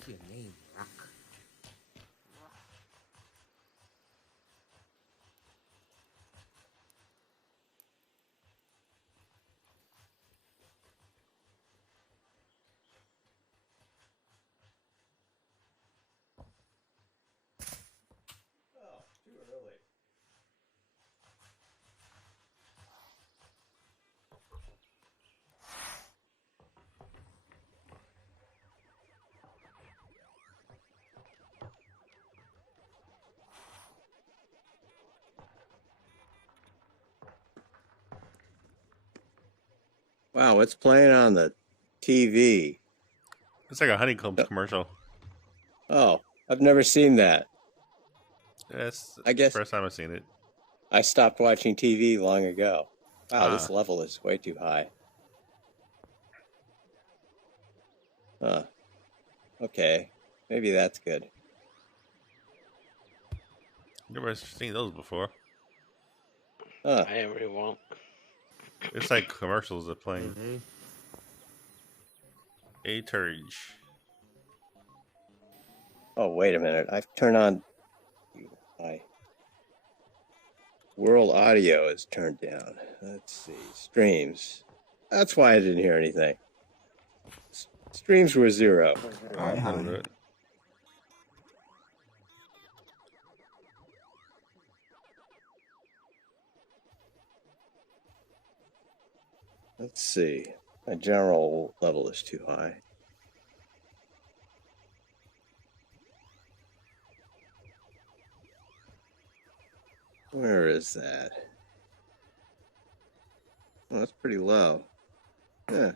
What's your name, Rock? Oh, too early. Wow, what's playing on the TV? It's like a Honeycombs commercial. Oh, I've never seen that. That's I the guess first time I've seen it. I stopped watching TV long ago. Wow, this Ah, level is way too high. Huh. Okay. Maybe that's good. never seen those before. Huh. I really won't. It's like commercials are playing. Mm-hmm. A Turge. Oh, wait a minute. I've turned on my world audio is turned down. Let's see. Streams. That's why I didn't hear anything. Streams were 0. Hi, That'll hi. do it. Let's see. My general level is too high. Where is that? Oh, that's pretty low. Yeah,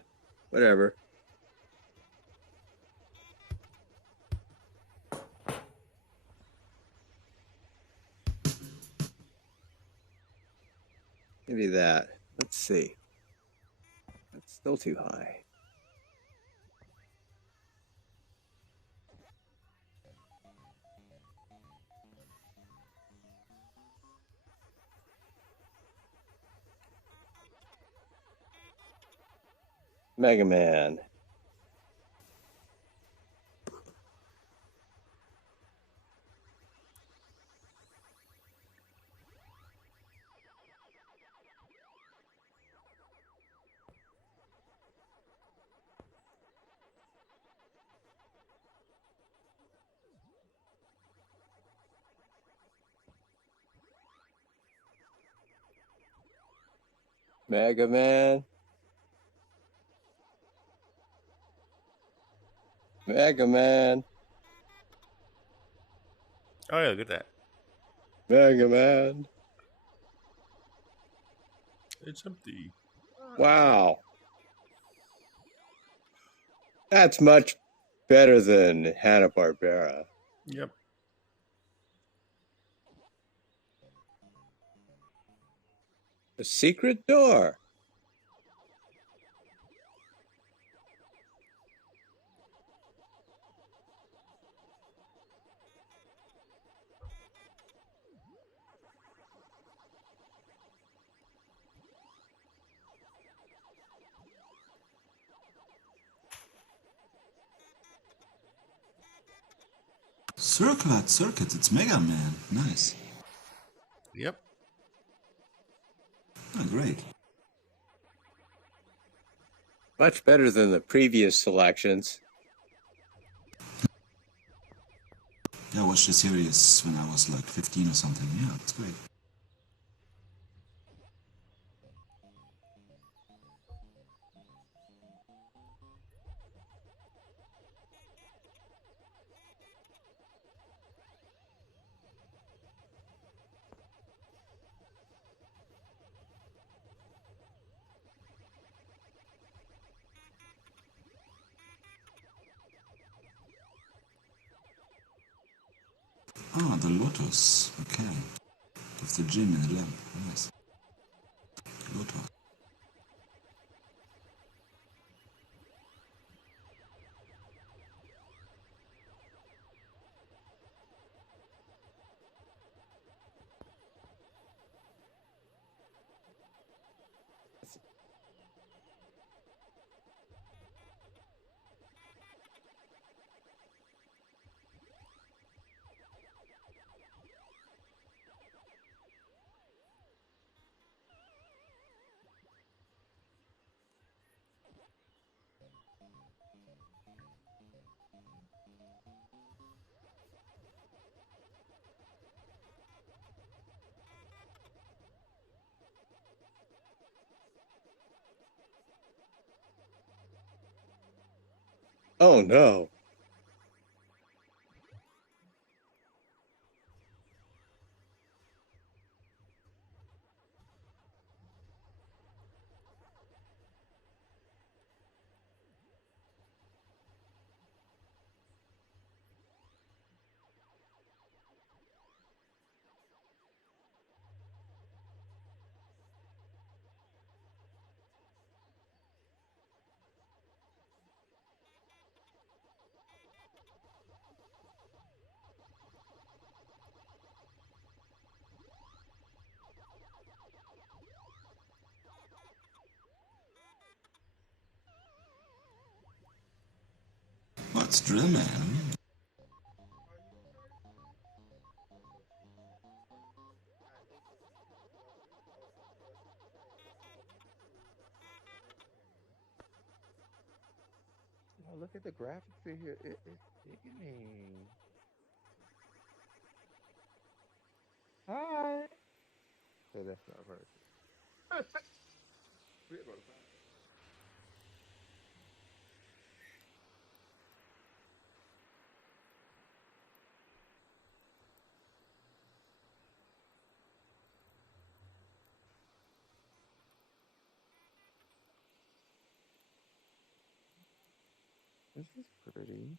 whatever. Maybe that. Let's see. That's still too high. Mega Man. Mega Man. Mega Man. Oh yeah, look at that. Mega Man. It's empty. Wow. That's much better than Hanna-Barbera. Yep. The secret door. Circuit, it's Mega Man. Nice. Yep. Oh, great. Much better than the previous selections. Yeah, I watched the series when I was like 15 or something. Yeah, it's great. Ah, the Lotus. Okay. With the gym and the lamp. Nice. Lotus. Oh no. What's drill, man? Oh, look at the graphics in here. It's sickening. Hi. So that's not right. We're gonna find This is pretty.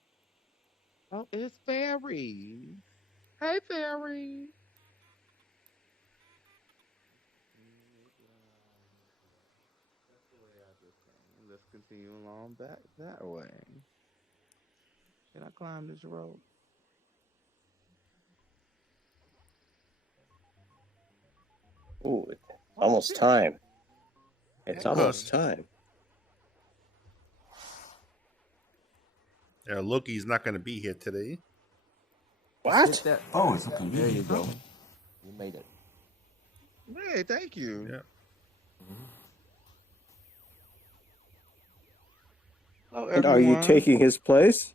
Oh, it's Fairy. Hey, Fairy. That's the way I just came. Let's continue along that way. Can I climb this rope? Ooh, it's Oh, almost shit. time. It's Hey, almost Close. time. Yeah, Loki's not going to be here today. Hit What? that. Oh, it's a There convenient you go. throw. You made it. Hey, thank you. Yeah. Hello, And are you everyone. taking his place?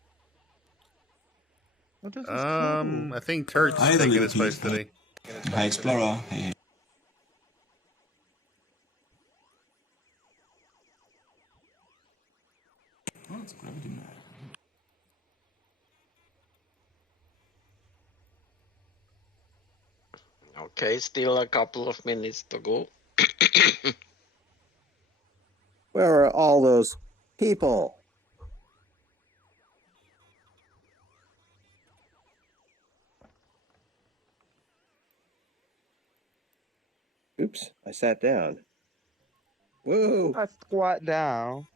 Oh, this is cool. I think Turt's Hi, the taking little his place people. today. Hi, Explorer. Hey. Oh, it's gravity man. Okay, still a couple of minutes to go. Where are all those people? Oops, I sat down. Whoa! I squat down.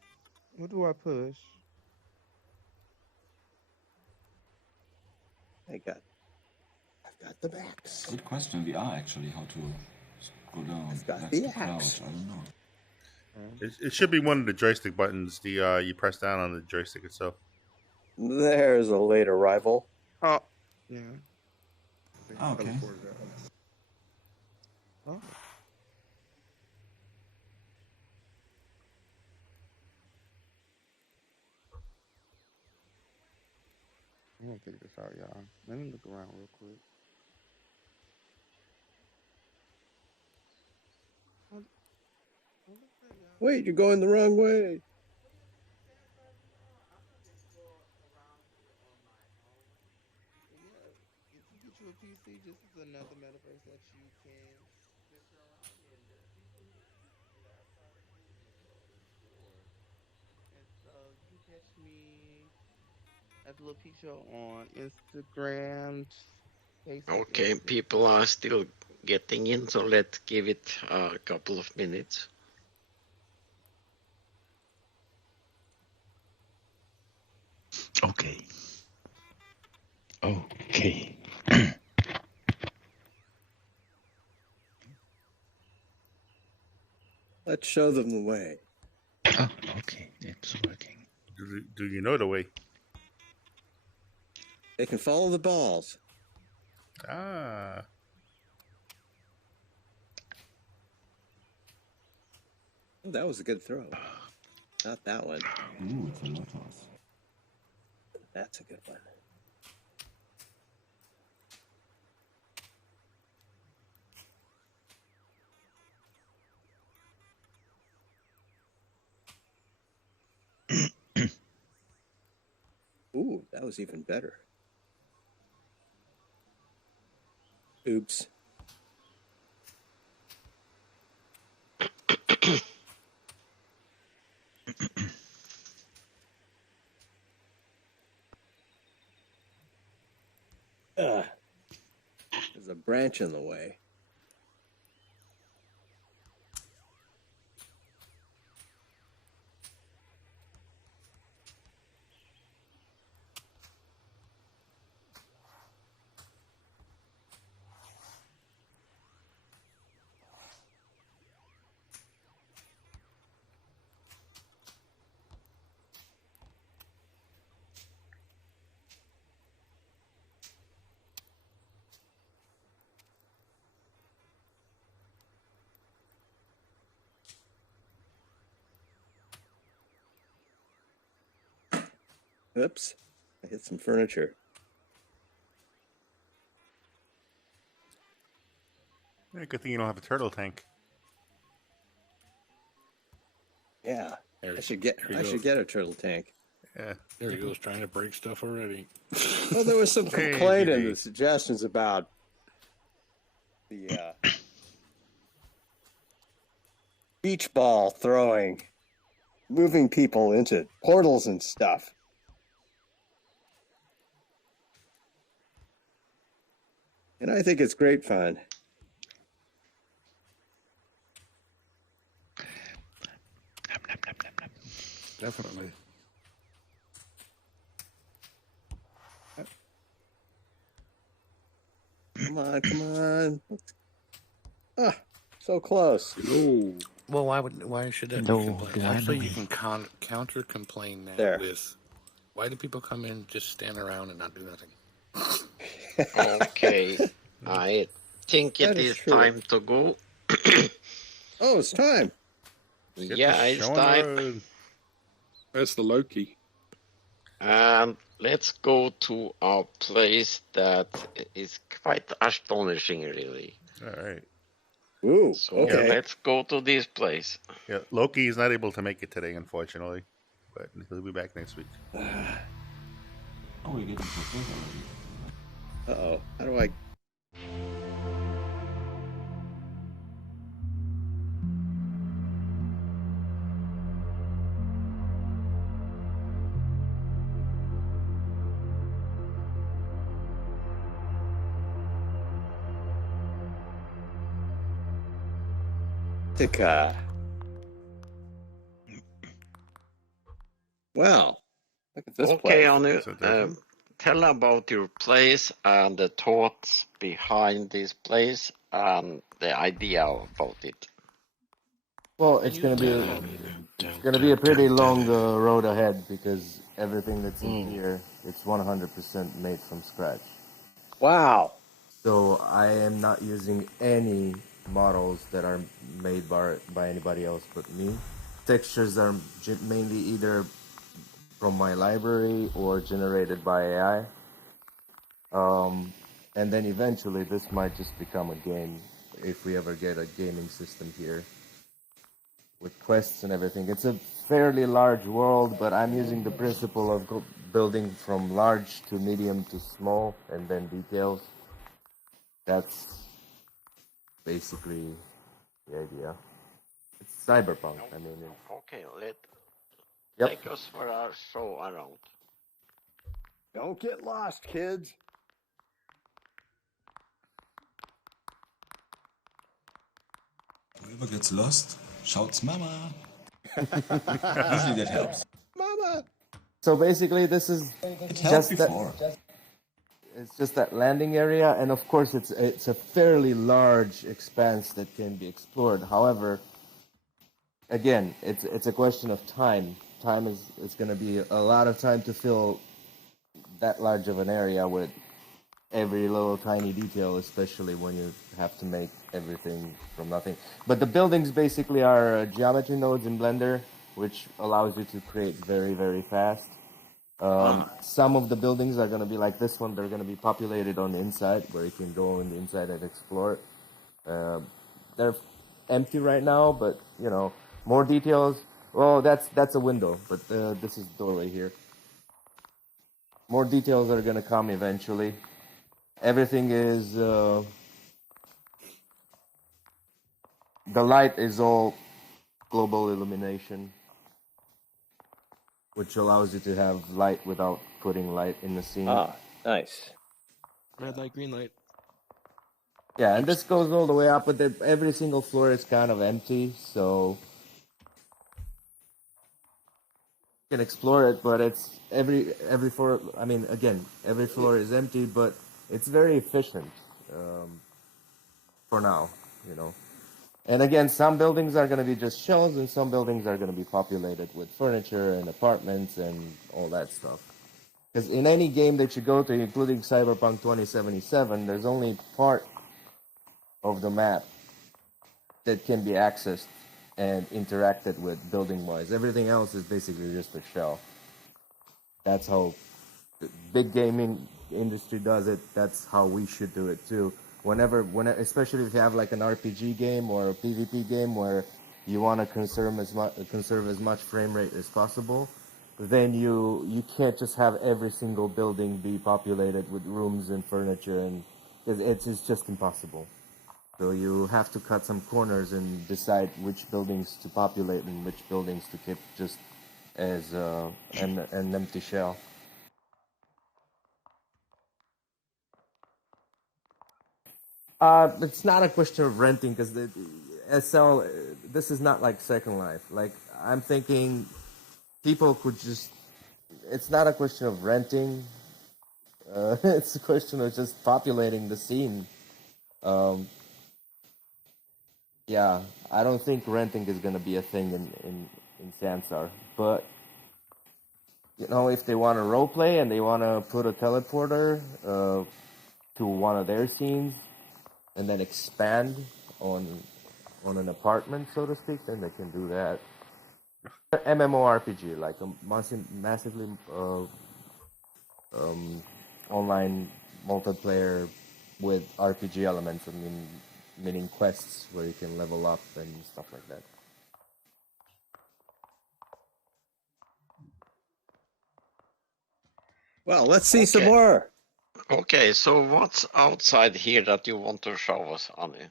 What do I push? I've got the backs. Good question. We are actually how to go down. I've got That's the the axe. crouch. I don't know. It should be one of the joystick buttons. The you press down on the joystick itself. There's a late arrival. Oh, yeah. Ah, okay. Oh. I'm gonna figure this out, y'all. Let me look around real quick. Oh, look at that, y'all. Wait, you're going the wrong way. Yeah, if you get you a PC, this is another metaverse that you can venture around in. There are people who that I started using before, and so you can catch me as a little peep show on Instagram, Facebook, and Okay, people TikTok. are still getting in, so let's give it a couple of minutes. Okay. Okay. Let's show them the way. Oh, okay, it's working. Do you know the way? They can follow the balls. Ah. Oh, that was a good throw. Not that one. Ooh, it's a Lotus. That's a good one. Ooh, that was even better. Oops. There's a branch in the way. Oops, I hit some furniture. Yeah, good thing you don't have a turtle tank. Yeah, There I should get a turtle tank. Yeah. There he goes, trying to break stuff already. Well, there was some Hey, complaint in GG. the suggestions about the beach ball throwing, moving people into portals and stuff. And I think it's great fun. Definitely. Come on, come on. Ah, so close. No. Well, why should that No, be complained? behind Actually, me. you can counter complain that There. with why do people come in, just stand around and not do nothing? Okay, I think That it is is true. time to go. Oh, it's time. Get Yeah, the it's show on the time. road. That's the Loki. And let's go to a place that is quite astonishing, really. All right. Ooh, So okay. let's go to this place. Yeah, Loki is not able to make it today, unfortunately, but he'll be back next week. Oh, we're getting prepared already. Uh-oh. How do I... Tika. Well, look at this Okay, place. Anu, So different. tell about your place and the thoughts behind this place and the idea about it. Well, it's gonna be a pretty long road ahead because everything that's in here, it's 100% made from scratch. Wow. So I am not using any models that are made by anybody else but me. Textures are mainly either from my library or generated by AI. And then eventually this might just become a game if we ever get a gaming system here with quests and everything. It's a fairly large world, but I'm using the principle of building from large to medium to small and then details. That's basically the idea. It's cyberpunk. I mean, Okay, let Yep. take us for our show around. Don't get lost, kids. Whoever gets lost shouts "Mama." Usually that helps. Mama. So basically, this is It helped before. it's just that landing area, and of course, it's a fairly large expanse that can be explored. However, again, it's a question of time. Time is going to be a lot of time to fill that large of an area with every little tiny detail, especially when you have to make everything from nothing. But the buildings basically are geometry nodes in Blender, which allows you to create very, very fast. Some of the buildings are going to be like this one. They're going to be populated on the inside, where you can go on the inside and explore it. They're empty right now, but you know, more details. Oh, that's a window, but this is the doorway here. More details are gonna come eventually. Everything is the light is all global illumination, which allows you to have light without putting light in the scene. Ah, nice. Red light, green light. Yeah, and this goes all the way up, but every single floor is kind of empty, so you can explore it. But it's every floor. I mean, again, every floor is empty, but it's very efficient for now, you know. And again, some buildings are going to be just shells, and some buildings are going to be populated with furniture and apartments and all that stuff. Because in any game that you go to, including Cyberpunk 2077, there's only part of the map that can be accessed and interacted with building-wise. Everything else is basically just a shell. That's how the big gaming industry does it. That's how we should do it too. Whenever, especially if you have like an RPG game or a PvP game where you want to conserve as much frame rate as possible, then you can't just have every single building be populated with rooms and furniture, and it's just impossible. So you have to cut some corners and decide which buildings to populate and which buildings to keep just as an empty shell. It's not a question of renting, because the SL, this is not like Second Life. Like, I'm thinking people could just, it's not a question of renting, it's a question of just populating the scene. Yeah, I don't think renting is going to be a thing in Sansar, but you know, if they want to roleplay and they want to put a teleporter to one of their scenes and then expand on an apartment, so to speak, then they can do that. MMORPG, like a massively online multiplayer with RPG elements. I mean, meaning quests where you can level up and stuff like that. Well, let's see some more. Okay, so what's outside here that you want to show us, Annie?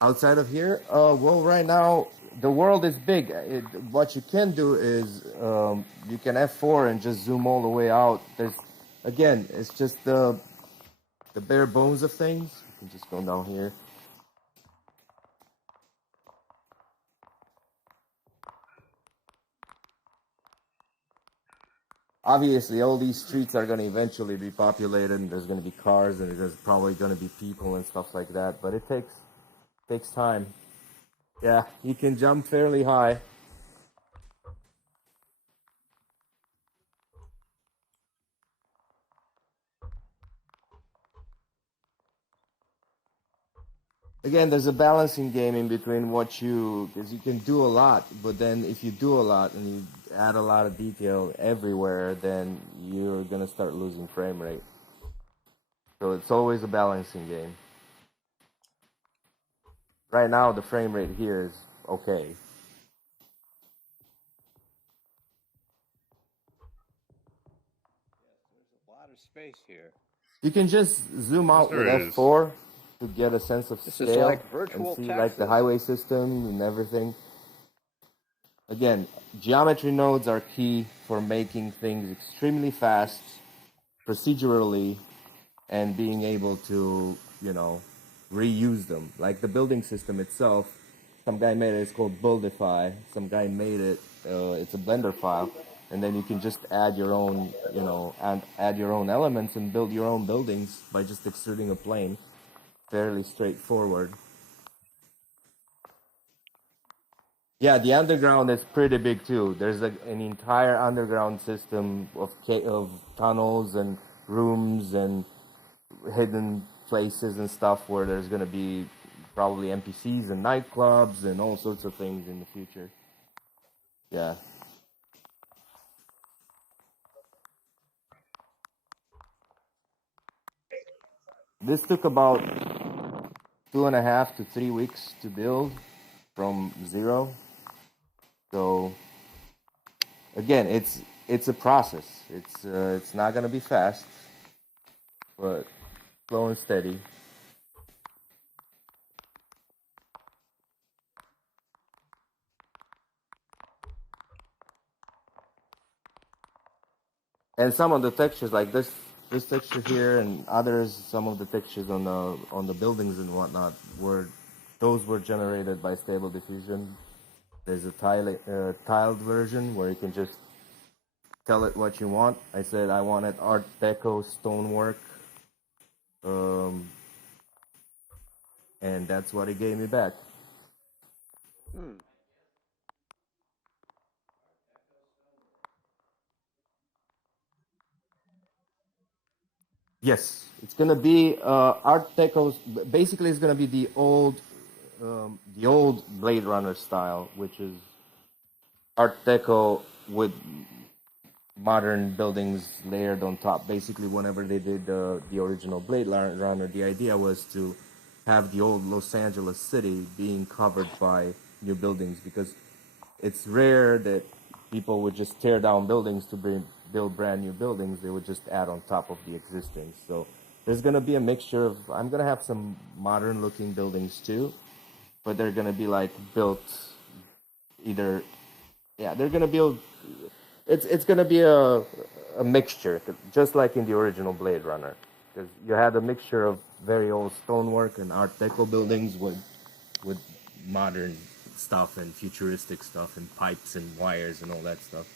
Outside of here, well, right now the world is big. What you can do is you can F4 and just zoom all the way out. There's, again, it's just the bare bones of things. You can just go down here. Obviously, all these streets are going to eventually be populated, and there's going to be cars, and there's probably going to be people and stuff like that. But it takes time. Yeah, you can jump fairly high. Again, there's a balancing game in between what because you can do a lot, but then if you do a lot and you add a lot of detail everywhere, then you're gonna start losing frame rate. So it's always a balancing game. Right now, the frame rate here is okay. There's a lot of space here. You can just zoom out There with is. F4 to get a sense of This scale is like virtual and see like the Texas. highway system and everything. Again, geometry nodes are key for making things extremely fast, procedurally, and being able to, you know, reuse them. Like the building system itself, some guy made it, it's called Buildify. Some guy made it, it's a Blender file, and then you can just add your own, you know, and add your own elements and build your own buildings by just extruding a plane. Fairly straightforward. Yeah, the underground is pretty big too. There's an entire underground system of tunnels and rooms and hidden places and stuff where there's going to be probably NPCs and nightclubs and all sorts of things in the future. Yeah. This took about 2.5 to 3 weeks to build from zero. So again, it's a process. It's not gonna be fast, but slow and steady. And some of the textures, like this texture here, and others, some of the textures on the buildings and whatnot, those were generated by Stable Diffusion. There's a tiled version where you can just tell it what you want. I said I wanted Art Deco stonework, and that's what it gave me back. Yes, it's gonna be Art Deco's. Basically, it's gonna be the old Blade Runner style, which is Art Deco with modern buildings layered on top. Basically, whenever they did the original Blade Runner, the idea was to have the old Los Angeles city being covered by new buildings, because it's rare that people would just tear down buildings to build brand new buildings. They would just add on top of the existing. So there's going to be a mixture of, I'm going to have some modern looking buildings too, but they're going to be like built either, yeah, they're going to build, it's going to be a mixture, just like in the original Blade Runner. Because you had a mixture of very old stonework and Art Deco buildings with modern stuff and futuristic stuff and pipes and wires and all that stuff.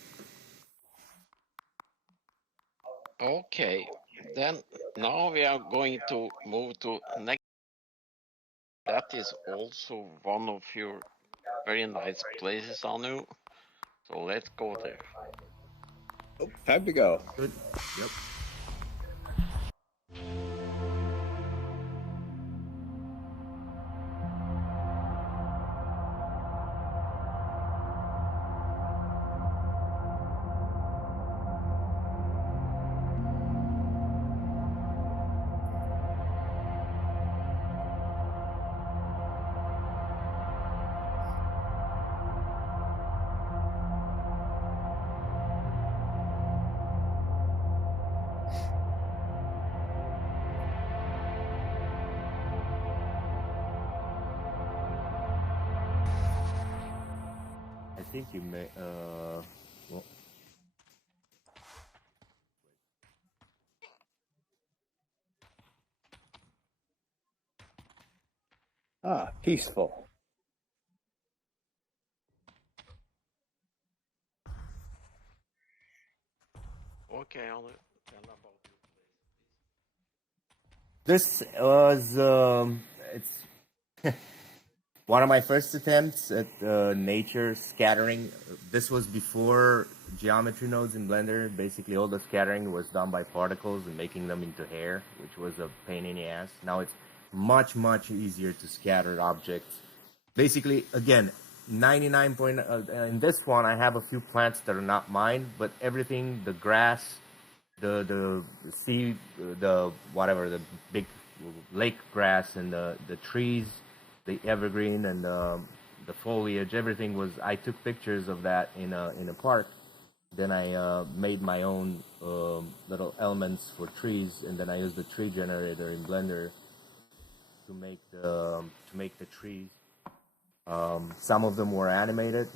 Okay, then now we are going to move to next. That is also one of your very nice places, Anu. So let's go there. Oh, time to go. Good. Yep. I think you may. Well, Peaceful. Okay, Anu, tell about your place. this was it's one of my first attempts at nature scattering. This was before geometry nodes in Blender. Basically, all the scattering was done by particles and making them into hair, which was a pain in the ass. Now it's much easier to scatter objects. Basically, again, 99 point. In this one, I have a few plants that are not mine, but everything, the grass, the sea, the whatever, the big lake grass, and the trees, the evergreen, and the foliage, everything was. I took pictures of that in a park. Then I made my own little elements for trees, and then I used the tree generator in Blender to make the trees. Some of them were animated,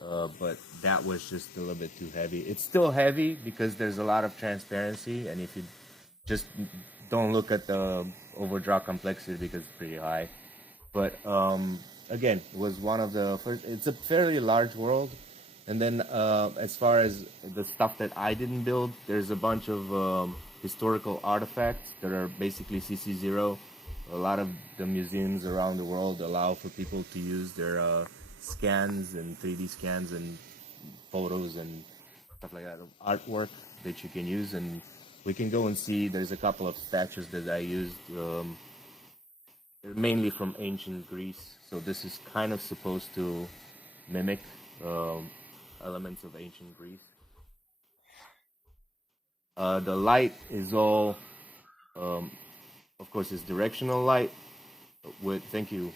but that was just a little bit too heavy. It's still heavy because there's a lot of transparency, and if you just don't look at the overdraw complexity because it's pretty high. But again, it was one of the first. It's a fairly large world, and then as far as the stuff that I didn't build, there's a bunch of historical artifacts that are basically CC0. A lot of the museums around the world allow for people to use their scans and 3D scans and photos and stuff like that, artwork that you can use. And we can go and see, there's a couple of statues that I used, mainly from ancient Greece. So this is kind of supposed to mimic elements of ancient Greece. The light is all... of course, it's directional light. Thank you.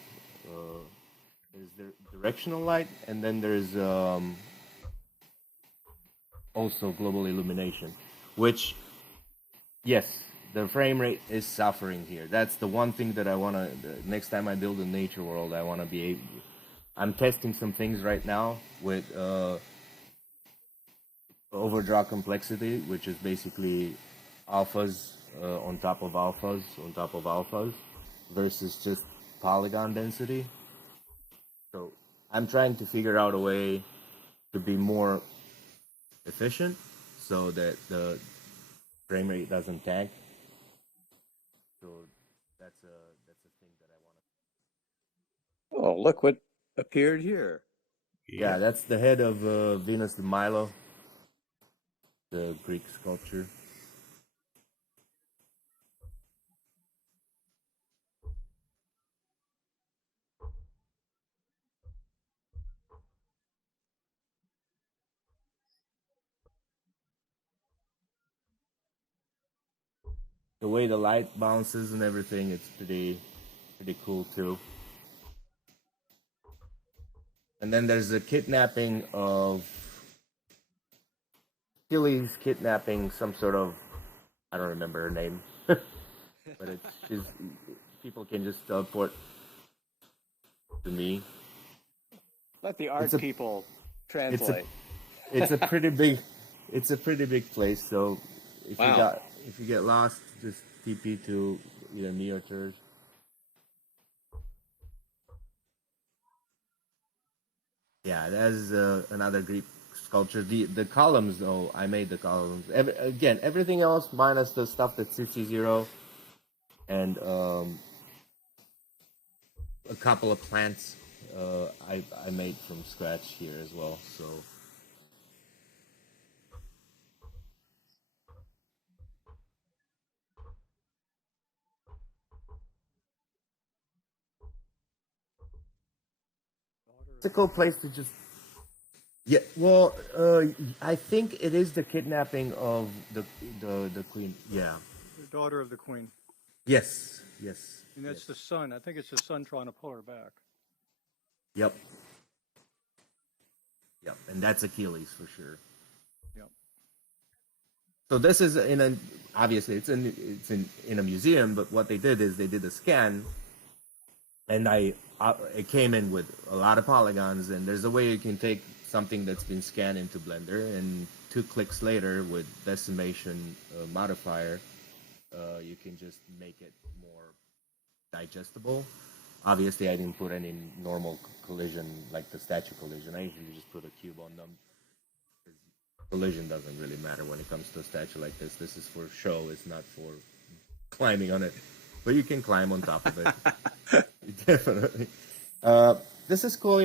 There's the directional light, and then there's also global illumination, which, yes, the frame rate is suffering here. That's the one thing that I want to, next time I build a nature world, I want to be able, I'm testing some things right now with overdraw complexity, which is basically alphas on top of alphas on top of alphas versus just polygon density. So I'm trying to figure out a way to be more efficient so that the frame rate doesn't tank. So that's a thing that I want to. Oh, look what appeared here. Yeah, that's the head of Venus de Milo, the Greek sculpture. The way the light bounces and everything, it's pretty cool too. And then there's the kidnapping of Achilles kidnapping some sort of, I don't remember her name, but she's, people can just teleport to me. Let the art people translate. It's a pretty big place. So if you get lost, just TP to either me or Terj. Yeah, that's another Greek sculpture. The columns, though, I made the columns. Everything else minus the stuff that's CC0 and a couple of plants I made from scratch here as well. So. It's a cool place to just. Yeah, well, I think it is the kidnapping of the queen. Yeah. The daughter of the queen. Yes. And that's the son. I think it's the son trying to pull her back. Yep. And that's Achilles for sure. Yep. So this is obviously it's in a museum, but what they did is they did a scan, and it came in with a lot of polygons, and there's a way you can take something that's been scanned into Blender, and 2 clicks later with decimation modifier, you can just make it more digestible. Obviously, I didn't put any normal collision like the statue collision. I usually just put a cube on them. Collision doesn't really matter when it comes to a statue like this. This is for show. It's not for climbing on it. But you can climb on top of it. Definitely. This is cool.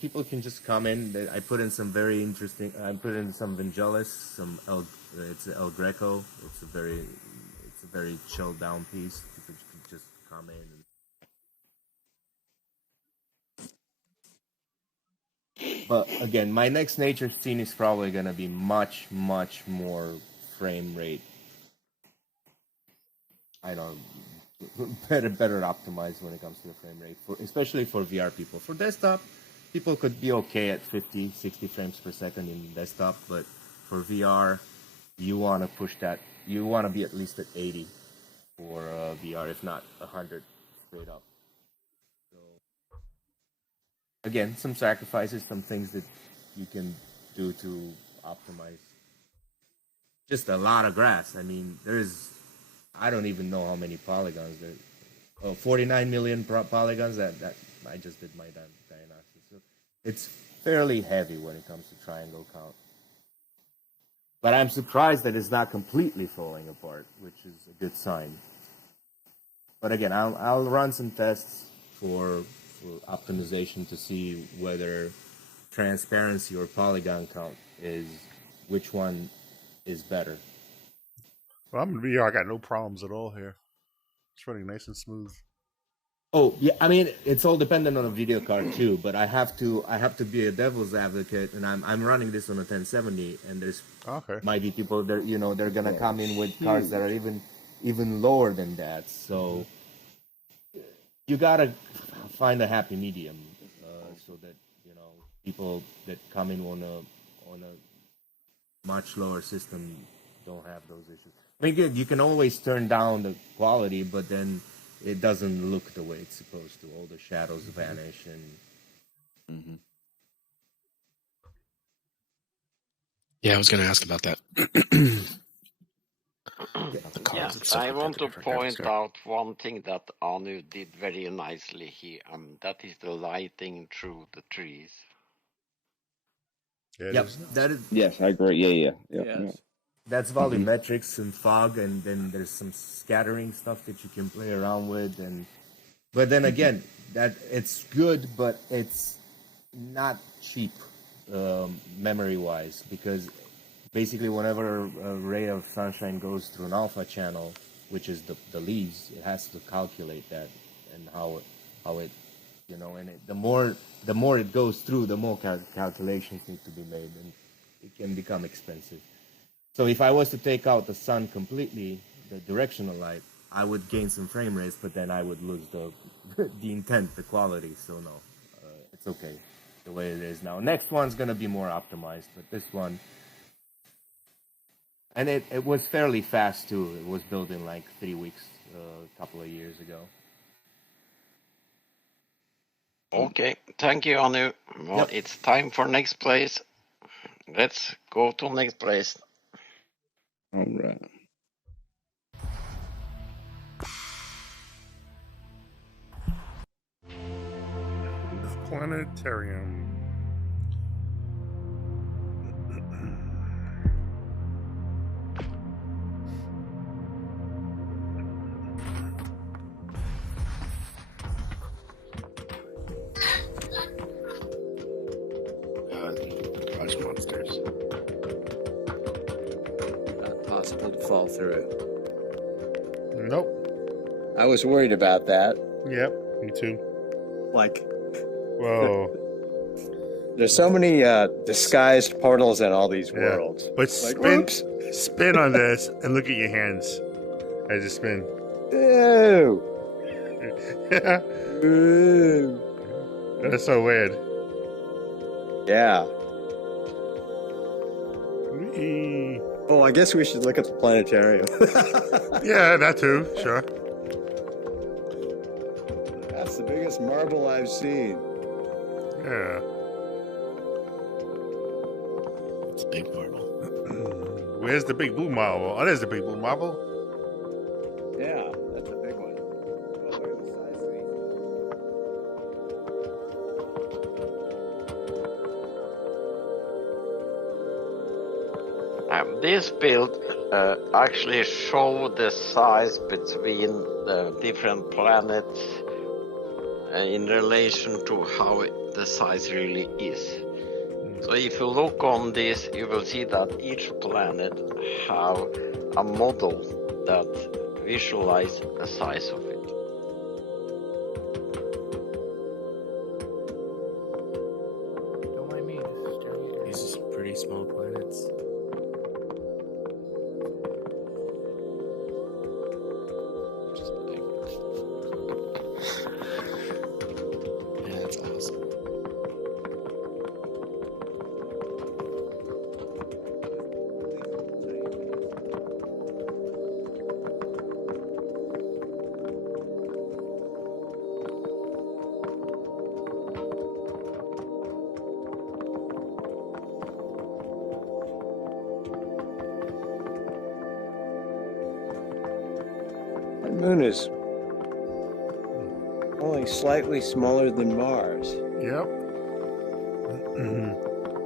People can just come in. I put in some very interesting. I put in some Vangelis, it's El Greco. It's a very chilled down piece. People can just come in. But again, my next nature scene is probably gonna be much more frame rate. I don't better optimized when it comes to the frame rate, especially for VR people. For desktop, people could be okay at 50, 60 frames per second in desktop, but for VR, you want to push that. You want to be at least at 80 for VR, if not 100 straight up. So, again, some sacrifices, some things that you can do to optimize. Just a lot of grass. I mean, I don't even know how many polygons there. 49 million polygons. That I just did my diagnosis. So it's fairly heavy when it comes to triangle count. But I'm surprised that it's not completely falling apart, which is a good sign. But again, I'll run some tests for optimization to see whether transparency or polygon count which one is better. Well, I'm in VR. I got no problems at all here. It's running nice and smooth. Oh yeah, I mean it's all dependent on a video card too. But I have to be a devil's advocate, and I'm running this on a 1070, and there's might be people that they're gonna come in with cards that are even lower than that. So you gotta find a happy medium so that people that come in on a much lower system don't have those issues. I mean, good, you can always turn down the quality, but then it doesn't look the way it's supposed to. All the shadows vanish and. Yeah, I was going to ask about that. Yeah, I want to point out one thing that Anu did very nicely here, that is the lighting through the trees. Yeah, Yep, that is. Yes, I agree. Yeah. Yes. That's volumetrics and fog, and then there's some scattering stuff that you can play around with, but then again, that it's good, but it's not cheap memory-wise, because basically whenever a ray of sunshine goes through an alpha channel, which is the leaves, it has to calculate that and how it and the more it goes through, the more calculations need to be made, and it can become expensive. So if I was to take out the sun completely, the directional light, I would gain some frame rates, but then I would lose the intent, the quality. So no, it's okay the way it is now. Next one's gonna be more optimized, but this one, and it was fairly fast too. It was built in like 3 weeks a couple of years ago. Okay, thank you, Anu. Well, Yep. It's time for next place. Let's go to next place. All right. Planetarium. Garage monsters. Not possible to fall through. Nope. I was worried about that. Yep. Me too. Like, Whoa. there's so many disguised portals in all these Yeah. worlds. But Like, spin on this and look at your hands as you spin. Ew. Ew. That's so weird. Yeah. Whee. Oh, I guess we should look at the planetarium. Yeah, that too. Sure. That's the biggest marble I've seen. Yeah. It's a big marble. Where's the big blue marble? Oh, there's the big blue marble. Yeah, that's a big one. Oh, look at the size of these. This build actually show the size between the different planets in relation to how the size really is. So if you look on this, you will see that each planet have a model that visualize the size of it. Don't mind me, just staring at these pretty small planets. Just big. Yeah, that's awesome. The moon is only slightly smaller than Mars. Yep.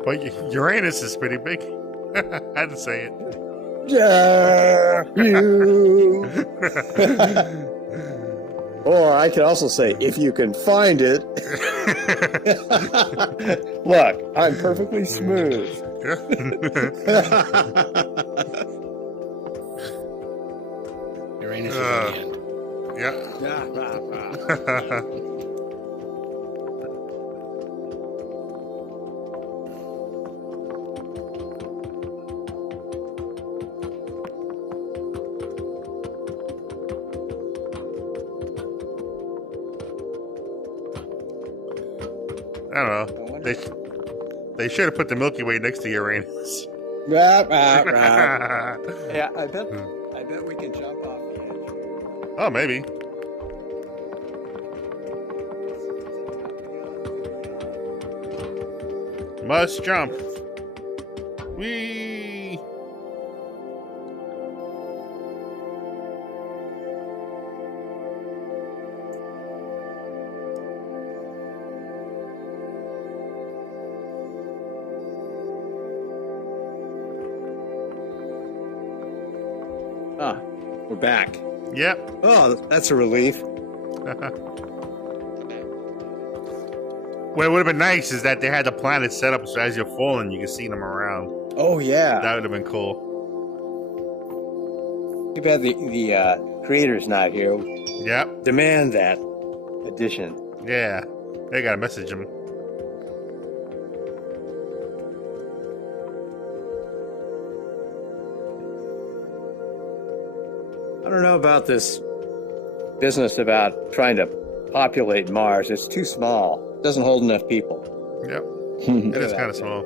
But Uranus is pretty big. I had to say it. Yeah, you. Or I could also say, if you can find it. Look, I'm perfectly smooth. Uranus is on the end. Yeah. I don't know. They should have put the Milky Way next to Uranus. Rah, rah, rah. Yeah, I bet we can jump off the edge. Oh, maybe. Must jump. Whee! Ah, we're back. Yep. Oh, that's a relief. What would have been nice is that they had the planet set up so as you're falling, you can see them around. Oh yeah, That would have been cool. too bad the creator's not here. Yep. Demand that addition. Yeah. They gotta message him. I don't know about this business about trying to populate Mars. It's too small. It doesn't hold enough people. Yep. It is kind of small.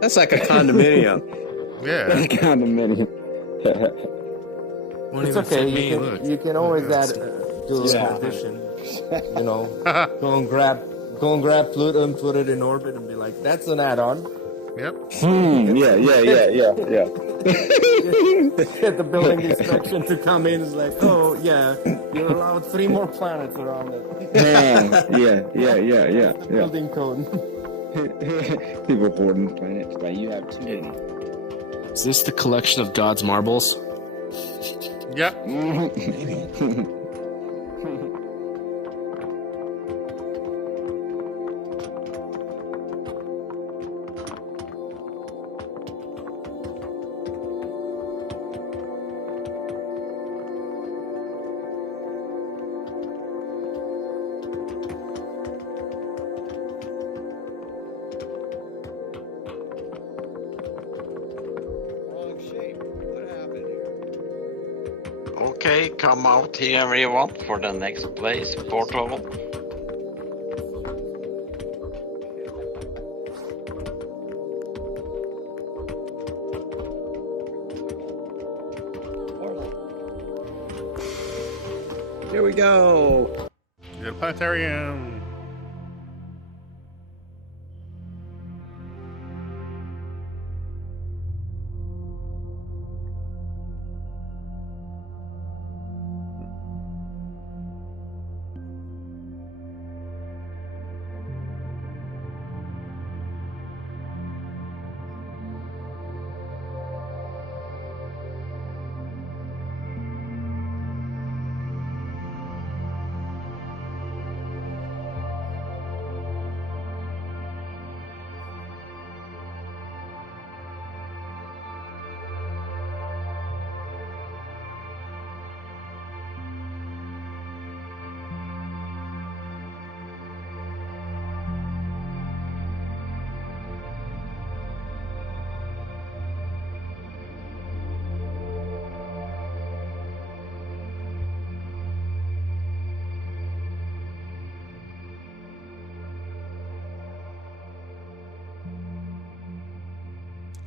That's like a condominium. Yeah. Condominium. Won't It's even okay. fit me. You Look. can, you can always add do a Yeah. addition. You know, go and grab Pluto and put it in orbit and be like, that's an add-on. Yep. Yeah. Get the building inspection to come in. It's like, oh yeah, you're allowed 3 more planets around it. Yeah. Building code. People boarding planets, like you have too many. Is this the collection of God's marbles? Yep. Wrong shape. What happened here? Okay, come out here everyone for the next place, portal. Here we go. The planetarium.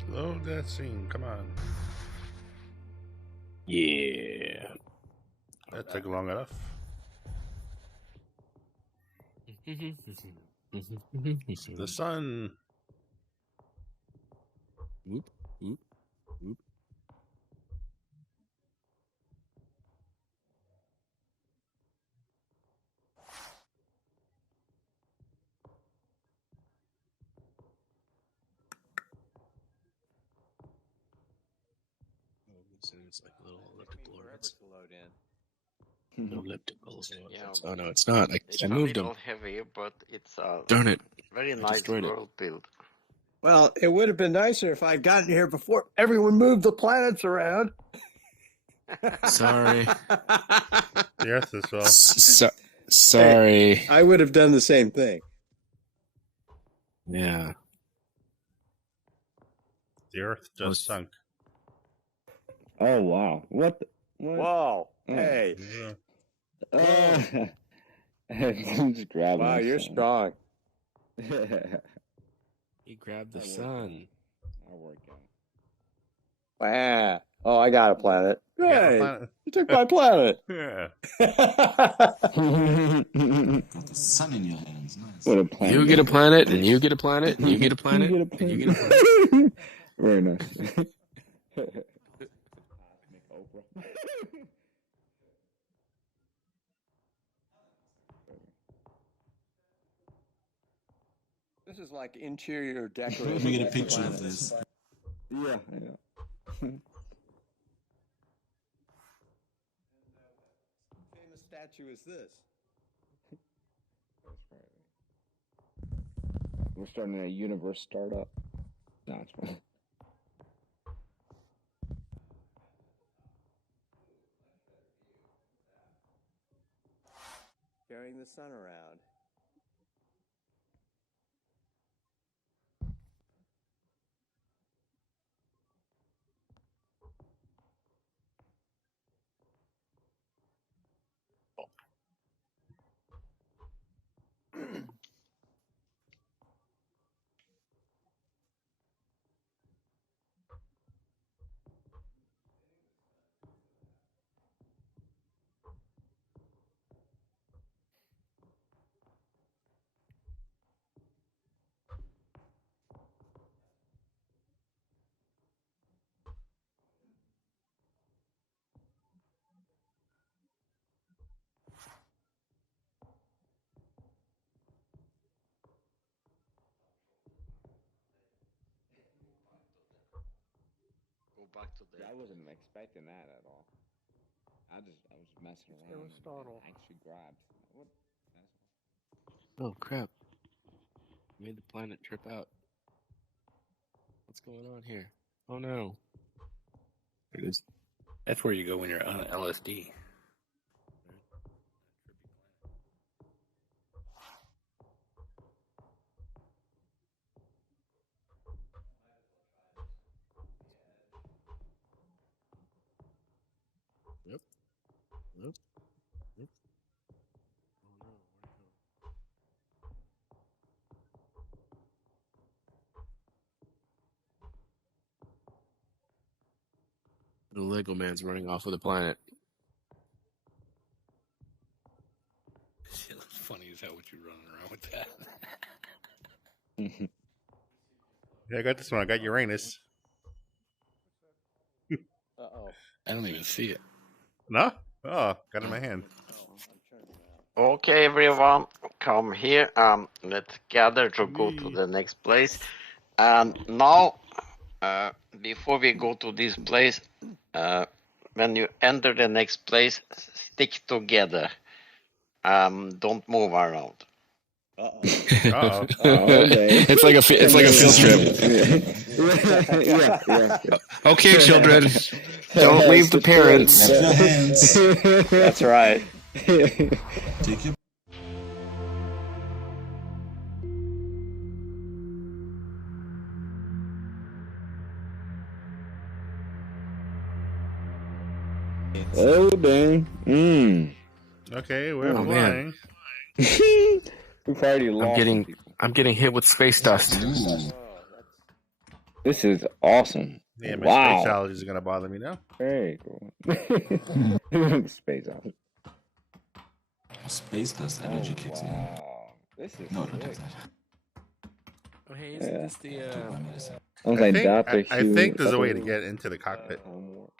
Load that scene. Come on. Yeah. That took long enough. The sun. Whoop, whoop, whoop. It's like little elliptical orbits. No ellipticals. Yeah, Oh no, it's not. it's I a moved little them. heavy, but it's a Darn it. very I nice destroyed it. world build. Well, it would have been nicer if I'd gotten here before everyone moved the planets around. Sorry. The Earth as well. Sorry. I would have done the same thing. Yeah. The Earth just sunk. Oh wow! What? Whoa! Hey! Yeah. Just grab Wow, my you're son. strong. He grabbed the sun. I'll work out. Wow. Oh, I got a planet. You got a Hey, planet? you took my planet. Yeah. Got the sun in your hands. Nice. What a planet. You get a planet, and you get a planet, and you get a You planet, get a and you planet. get a planet. Very nice. This is like interior decoration. Let me get a of the picture of planet. this. Yeah, yeah. Famous statue is this? That's right. We're starting a universe startup. No, it's fine. Carrying the sun around. Go back to Yeah, I wasn't expecting that at all. I was messing around. Aristotle. And actually grabbed. What? Oh crap! Made the planet trip out. What's going on here? Oh no! There it is. That's where you go when you're on LSD. Yep. Yep. Yep. Oh no! Where'd it go? The Lego man's running off with the planet. Shit, that's funny as hell what you running around with that. Yeah, I got this one. I got Uranus. Uh-oh. I don't even see it. No? Oh, got it in my hand. Okay, everyone, come here. Let's gather to go to the next place. And now, before we go to this place, when you enter the next place, stick together. Don't move around. Uh-oh. Okay. It's like a field trip. Yeah. Okay, children, don't leave the parents. Your hands. That's right. Take your. Oh, dang. Okay, we're Oh, flying. We've already lost. I'm getting hit with space dust. This is awesome. Yeah, my Wow. space allergies are gonna bother me now. Very cool. Space out. Space dust energy kicks in. Wow. This is No, don't sick. take that. Oh, hey, isn't this the Take my medicine. Sounds I like think, Dr. I Hugh- think there's a way to Dr. get into the cockpit. Homework.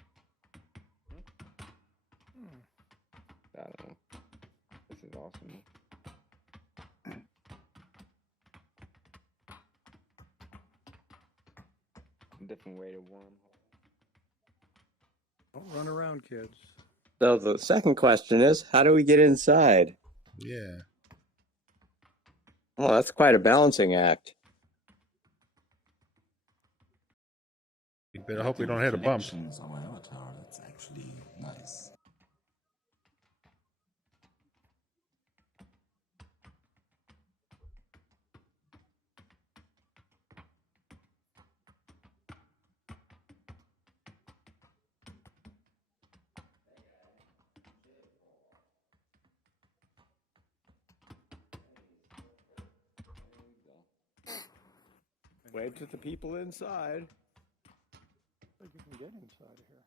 I don't know. This is awesome. Different way to worm. Don't run around, kids. So the second question is, how do we get inside? Yeah. Well, that's quite a balancing act. You better hope we don't hit a bump. Connections on my avatar. That's actually nice. Wave to the people inside. I think you can get inside of here?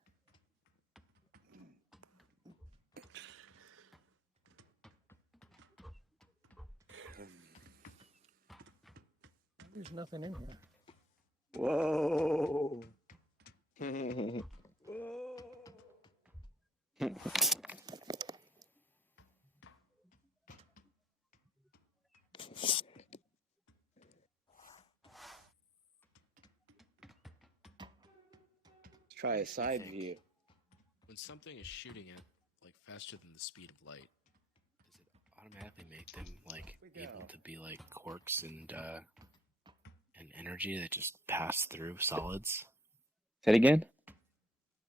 There's nothing in here. Whoa. Let's try a side view. When something is shooting at like faster than the speed of light, does it automatically make them like able to be like quarks and energy that just pass through solids? Say it again?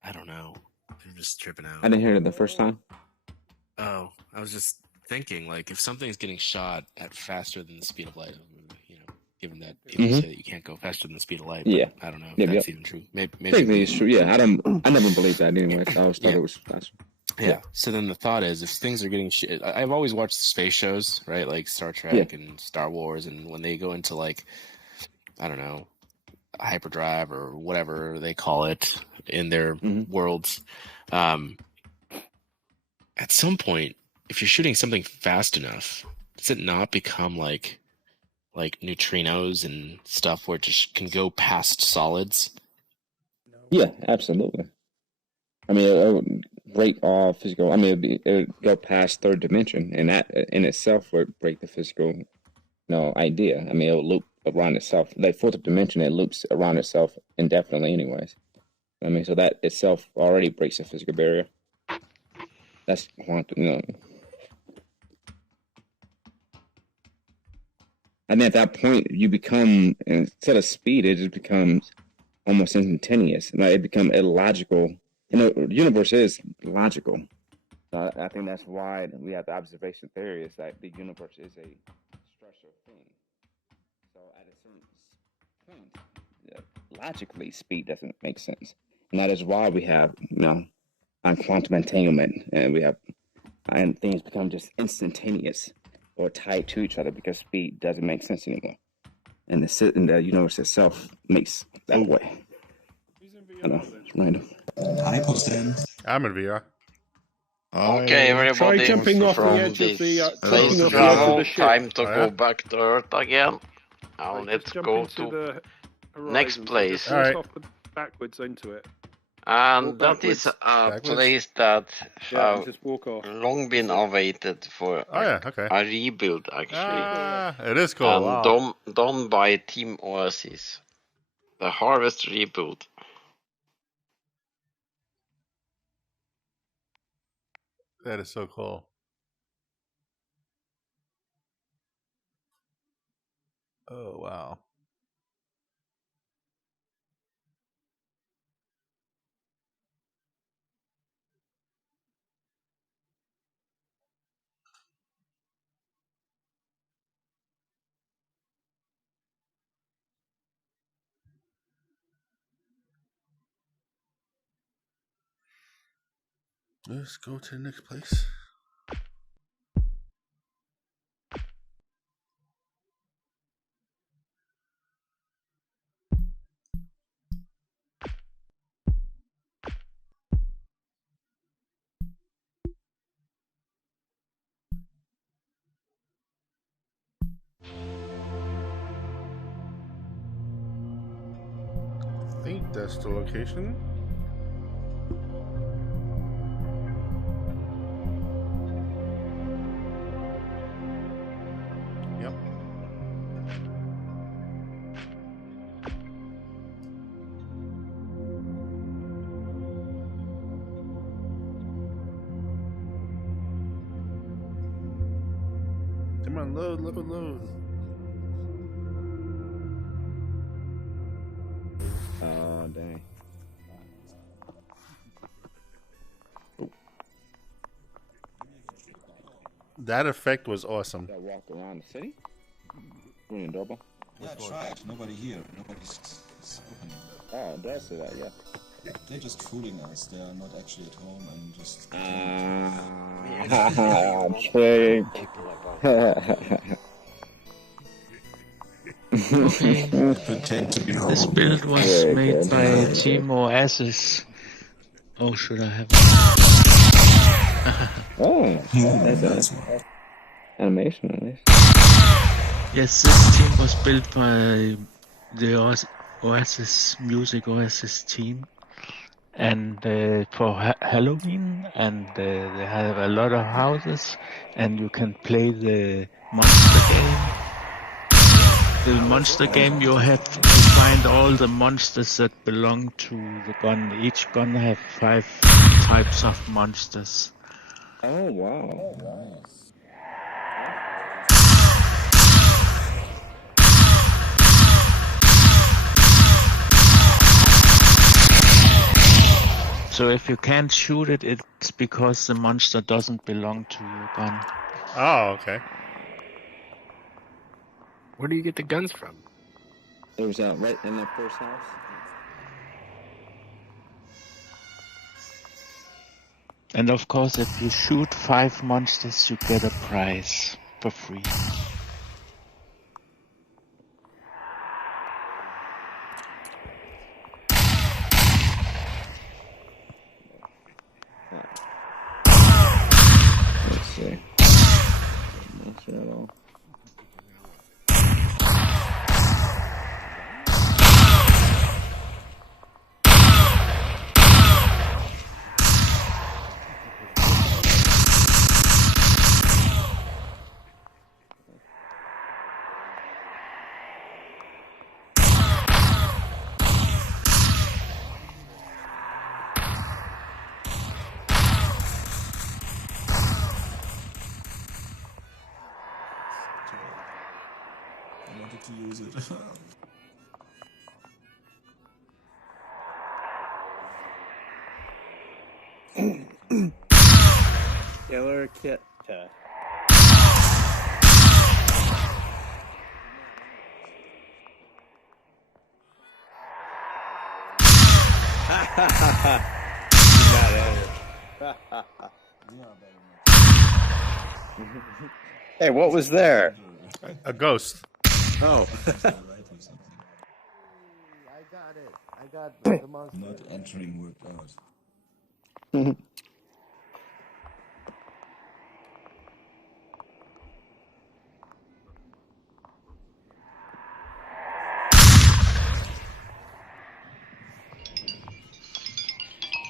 I don't know. I'm just tripping out. I didn't hear it the first time. Oh, I was just thinking, like, if something's getting shot at faster than the speed of light, you know, given that people say that you can't go faster than the speed of light, but Yeah. I don't know if Yep, that's yep. even true. Maybe Technically, it's true. Yeah, I never believed that anyway. I always thought Yeah. it was faster. Yeah. So then the thought is, if things are getting I've always watched space shows, right? Like Star Trek and Star Wars, and when they go into like, I don't know, hyperdrive or whatever they call it in their worlds, at some point, if you're shooting something fast enough, does it not become like neutrinos and stuff where it just can go past solids? Yeah, absolutely. I mean, it would break all physical. I mean, it would go past third dimension, and that in itself would break the physical, idea. I mean, it would loop around itself. Like fourth dimension, it loops around itself indefinitely, anyways. I mean, so that itself already breaks the physical barrier. That's quantum, And at that point, you become, instead of speed, it just becomes almost instantaneous. Like it becomes illogical. The universe is logical. So I think that's why we have the observation theory is that the universe is a structural thing. So at a certain point, logically, speed doesn't make sense. And that is why we have, quantum entanglement, and things become just instantaneous or tied to each other because speed doesn't make sense anymore. And the universe itself makes that way. I know, it's random. Hi, Poston. I'm in VR. Okay, everybody. Try jumping off the from edge of this the space jumping off the edge of travel, the ship. time to Oh, go yeah? back to Earth again. Now Like, let's just jump go into to the horizon, next so place. just Alright. walk off backwards into it. and walk that is backwards. a Backwards? place that Yeah, and have just walk off. long been awaited for Oh yeah, okay. a rebuild actually, It is cool. and Wow. done by Team Oasis, the Harvest rebuild. That is so cool. Oh wow. Let's go to the next place. I think that's the location. Yep. Come on, load, load, load. Oh, dang. That effect was awesome. That walk around the city? Ringing doorbell? Yeah, try it. Nobody here. Nobody's opening. Oh, it does say that, yeah. They're just fooling us. They are not actually at home and just. Trick. Okay. This build was Very made good. by Very good. Team Oasis. Oh, should I have? Oh, that's a animation at least. Yes, this team was built by the Oasis Music Oasis team, and for Halloween, and they have a lot of houses, and you can play the monster game. The monster game, you have to find all the monsters that belong to the gun. Each gun have 5 types of monsters. Oh wow. So if you can't shoot it, it's because the monster doesn't belong to your gun. Oh, okay. Where do you get the guns from? It was right in the first house. And of course, if you shoot 5 monsters, you get a prize for free. Let's see. Not sure at all. I wanted to use it. Killer Kit. Hey, what was there? A ghost. Oh. I got it. I got the monster. Not entering worked out.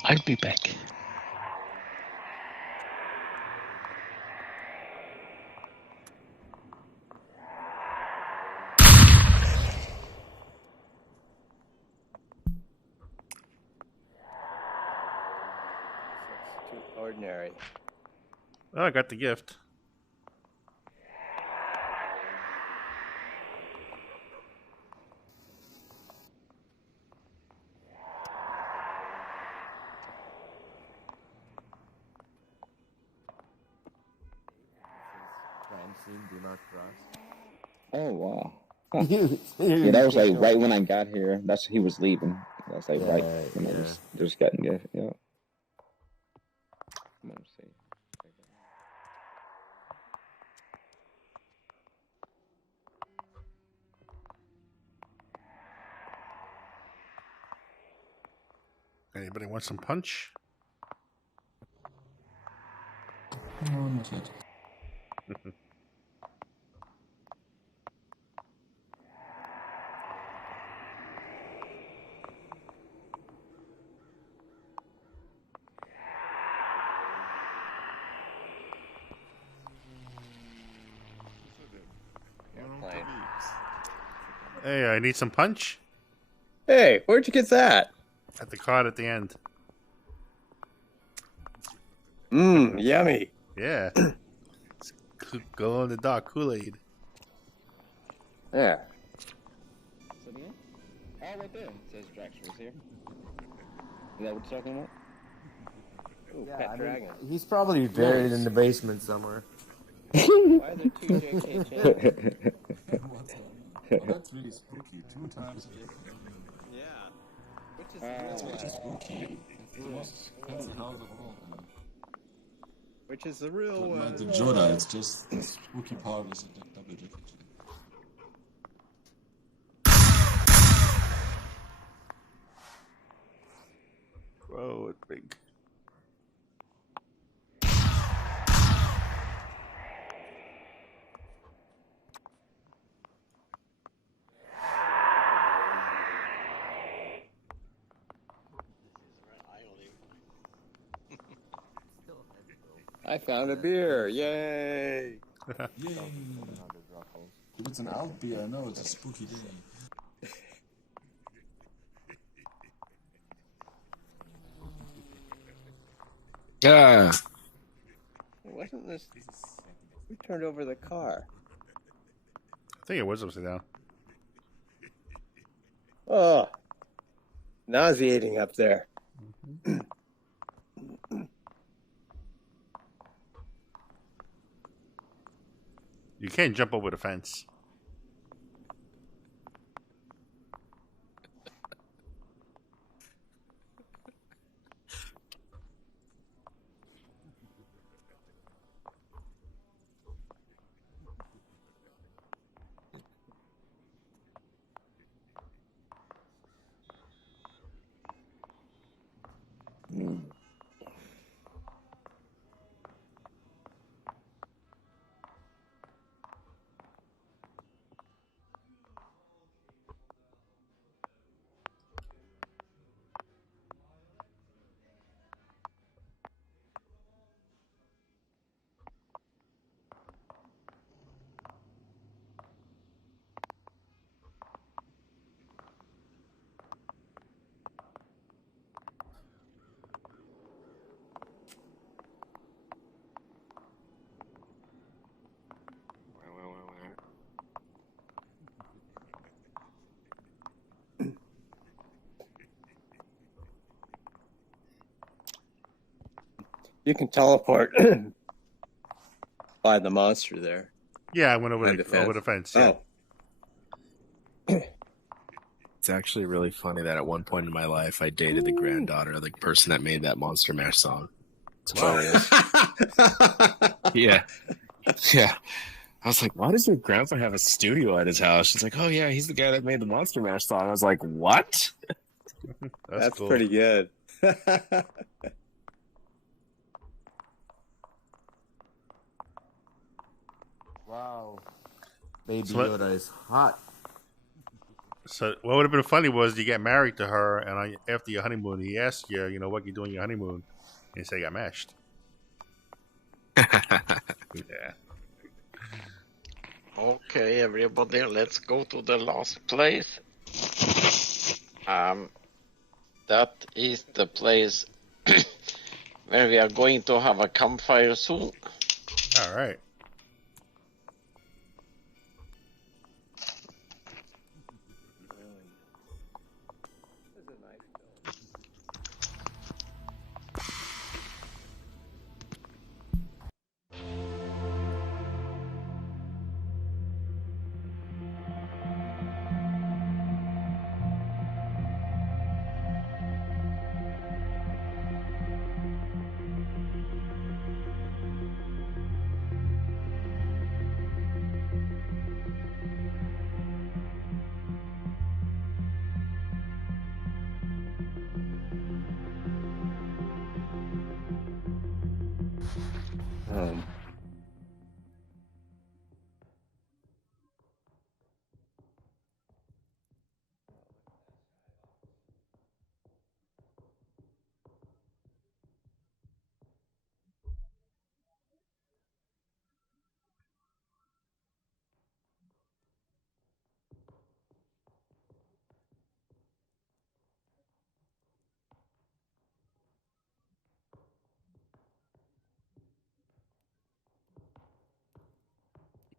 I'll be back. Too ordinary. Oh, I got the gift. Crime scene, do not cross. Oh wow. Huh. Yeah, that was like right when I got here. That's he was leaving. That's like right when I was just getting it. Yeah. Let me see. Anybody want some punch? No, not yet. Hey, I need some punch. Hey, where'd you get that? At the card at the end. Mmm, yummy. Yeah. It's glow in the dark Kool-Aid. Yeah. So again? Oh, right there. It says Drax was here. Is that what you're talking about? Ooh, Yeah, pet I mean, dragon. he's probably buried in the basement somewhere. Why are there 2 JK channels? Oh, that's really spooky. 2 times. Yeah. Which is That's really spooky. It's the most fancy house of all. Which is the real But one. not the Joda, it's just the spooky part is a double difference. I found a beer. Yay! Yay! If it's an out beer, I know it's a spooky day. Ah, Wasn't this? Who turned over the car? I think it was upside down. Oh, nauseating up there. You can't jump over the fence. You can teleport by the monster there. Yeah, I went over Behind the fence. Yeah. Oh. it's actually really funny that at one point in my life I dated the granddaughter of the person that made that Monster Mash song. It's hilarious. Yeah. Yeah. I was like, why does your grandpa have a studio at his house? She's like, oh yeah, he's the guy that made the Monster Mash song. I was like, what? That's cool. pretty good. Wow. Baby So what- Yoda is hot. So what would have been funny was you get married to her, and after your honeymoon, he asked you, what you doing your honeymoon, and you say, I got mashed. Yeah. Okay, everybody, let's go to the last place. That is the place where we are going to have a campfire soon. All right.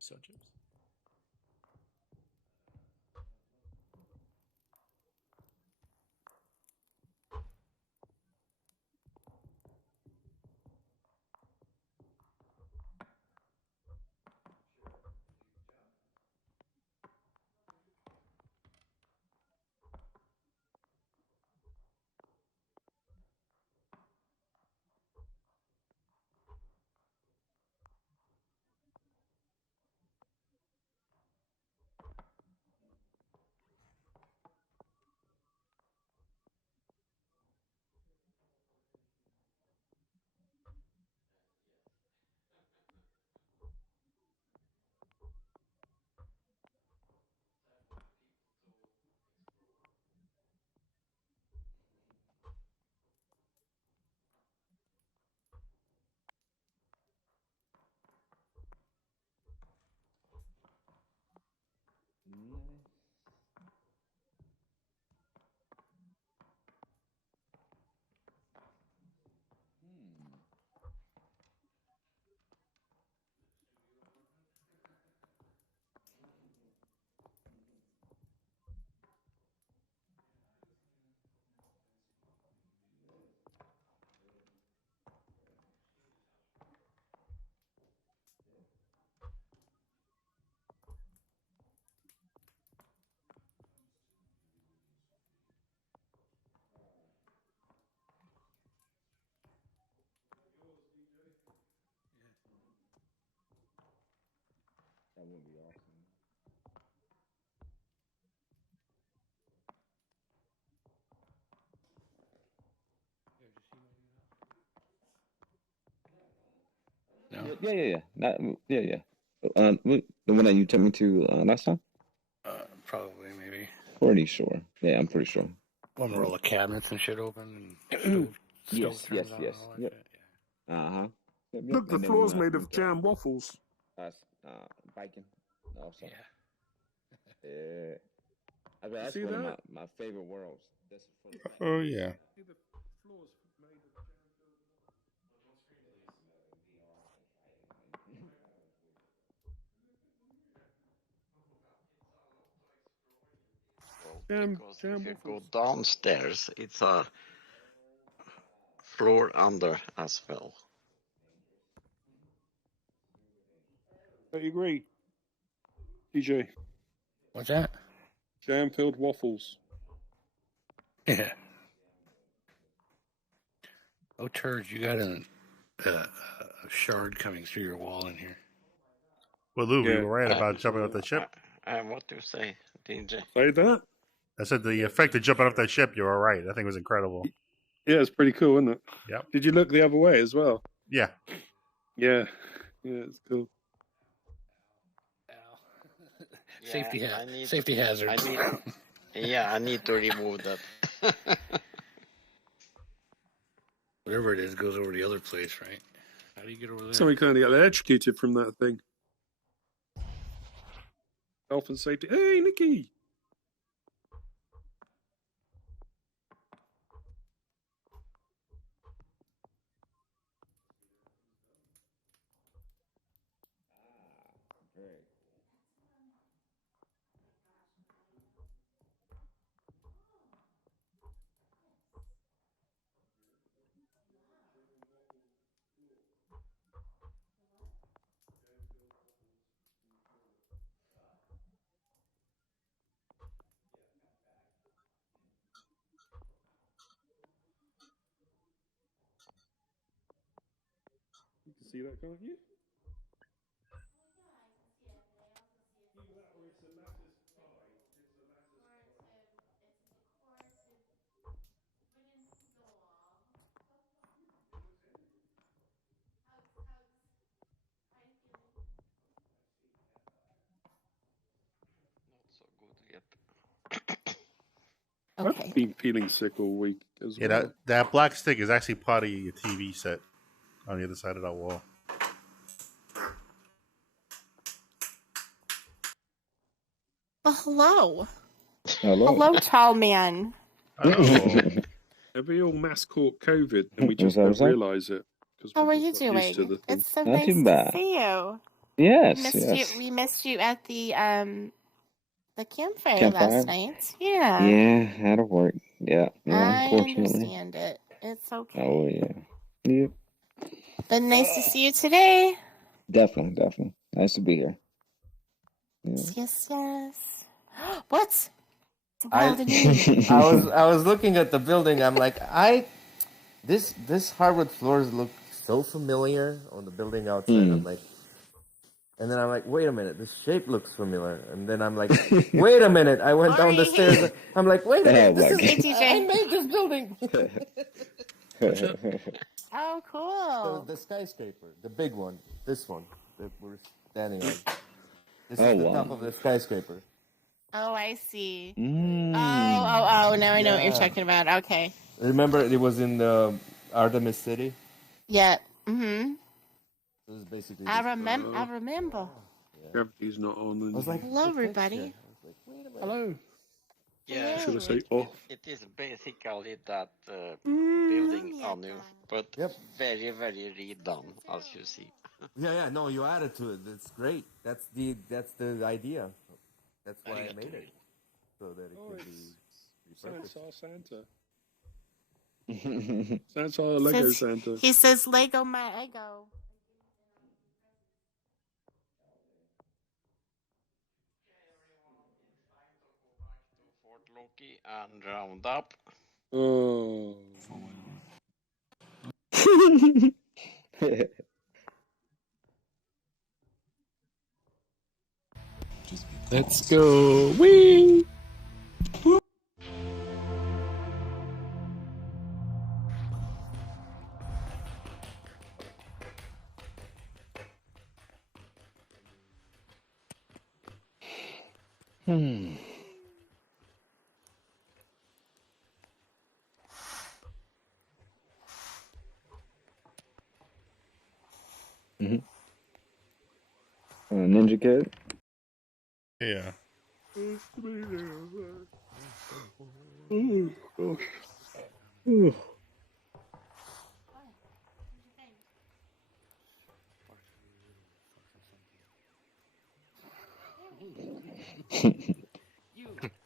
So chips. would be awesome. No? Yeah. Yeah. The one that you took me to last time? Probably, maybe. Pretty sure. Yeah, I'm pretty sure. One where all the cabinets and shit open and stove turns on and all that Yep. shit. Uh-huh. Yep. Look, the And then floor's when made I of jam waffles. biking also. Yeah. Yeah. I mean, that's See one that? of my favorite worlds. That's Oh yeah. See, the floor's made of Because jam if you go waffles. downstairs, it's a floor under as well. I agree. DJ. What's that? Jam-filled waffles. Yeah. Oh, turds, you got a shard coming through your wall in here. Well, Lou, we Yeah. were right about jumping off the ship. What do you say, DJ? Say that? I said the effect of jumping off that ship. You were right. I think it was incredible. Yeah, it's pretty cool, isn't it? Yep. Did you look the other way as well? Yeah. Yeah. Yeah, it's cool. Yeah, Safety hazard. I need to remove that. Whatever it is goes over the other place, right? How do you get over there? Somebody kind of got electrocuted from that thing. Health and safety. Hey, Nikki! Great. You can see that, can't you? Not so good yet. I've been feeling sick all week as Yeah, well. that black stick is actually part of your TV set on the other side of that wall. Hello. Hello, tall man. Have we all mass caught COVID and we just don't realise it? How we're are you just not used to doing? the thing. It's so Not nice too to bad. see you. Yes. We missed you at the campfire Campfire? last night. Yeah. Yeah, had to work. Yeah, I unfortunately. understand it. It's okay. Oh, yeah. Yep. But nice to see you today. Definitely. Nice to be here. Yeah. Yes. What? I Wild and new. I was looking at the building. I'm like, this hardwood floors look so familiar on the building outside. I'm like, and then I'm like, wait a minute, this shape looks familiar. And then I'm like, wait a minute. I went down the stairs. I'm like, wait a minute, this is I made this building. Oh, cool. The skyscraper, the big one, this one that we're standing on. This Oh, is the wow. top of the skyscraper. Oh, I see. Mm. Oh, now I know what you're Yeah. talking about. Okay. Remember, it was in the Artemis City. Yeah. Mm-hmm. It was basically. I this- remember. Gravity's not on. I was like, Hello, the everybody. picture. I was like, wait a minute. Hello. Yeah, Should I say off? it is basically that building on you, but very, very redone, as you see. Yeah. No, you added to it. That's great. That's the idea. That's why I made it, so that it could be repurposed. Santa. Santa Lego Santa. He says, Lego my ego. Fort Loki and round up. Oh. Let's go. Whee! Ninja Kid. Yeah.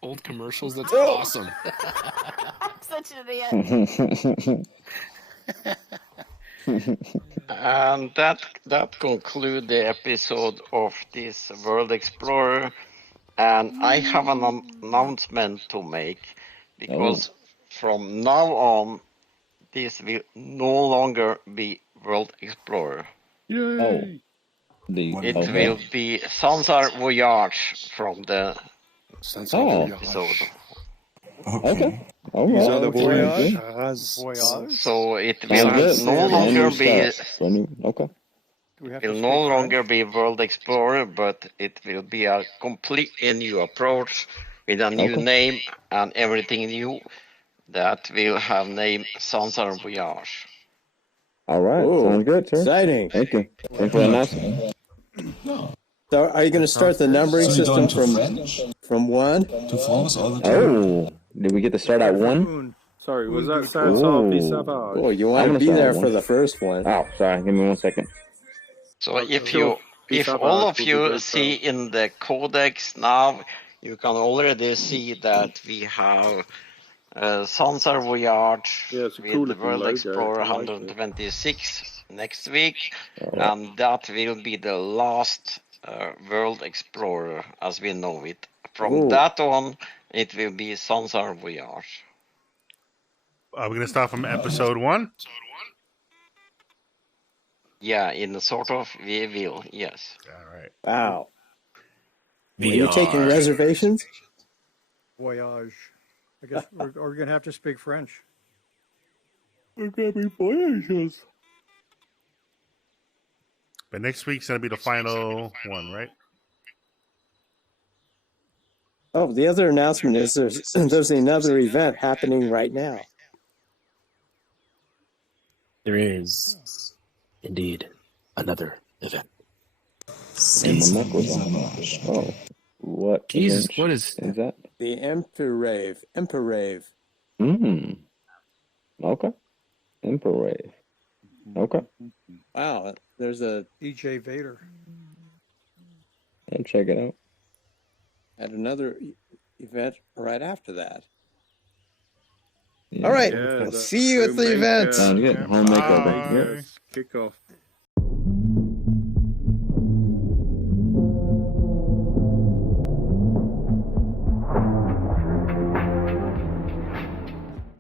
Old commercials. That's awesome. I'm such an idiot. And that concludes the episode of this World Explorer. And I have an announcement to make, because from now on, this will no longer be World Explorer. Yay! It will be Sansar Voyage from the episode. Okay. All These right. are the voyage. So it will no longer be Okay. will no longer be World Explorer, but it will be a completely new approach with a new name and everything new that will have name Sansar Voyage. All right. Ooh, Sounds good, sir. exciting. Thank you. Thanks for the announcement. So are you going to start the numbering system from 1? To France all the time. Oh, did we get to start at 1? Sorry, was that Sansar Savage? Oh, you want to be there for the first one. Oh, sorry. Give me 1 second. So if all of you see in the codex now, you can already see that we have Sansar Voyage with the World Explorer 126 next week, and that will be the last World Explorer as we know it. From that on, it will be Sansar Voyage. Are we going to start from episode 1? Yeah, in sort of, we will, yes. All right. Wow. Are you taking reservations? Voyage. I guess we're going to have to speak French. We're going to be voyages. But next week's going to be the final one, right? Oh, the other announcement is there's another event happening right now. There is indeed another event. Oh, what? Jesus, what is that? The Emperave. Okay. Emperave. Okay. Wow, there's a DJ Vader. I'll check it out. And another event right after that. Yeah. All right. Yeah, See you at the event. Sounds good. Home makeover. Kick off.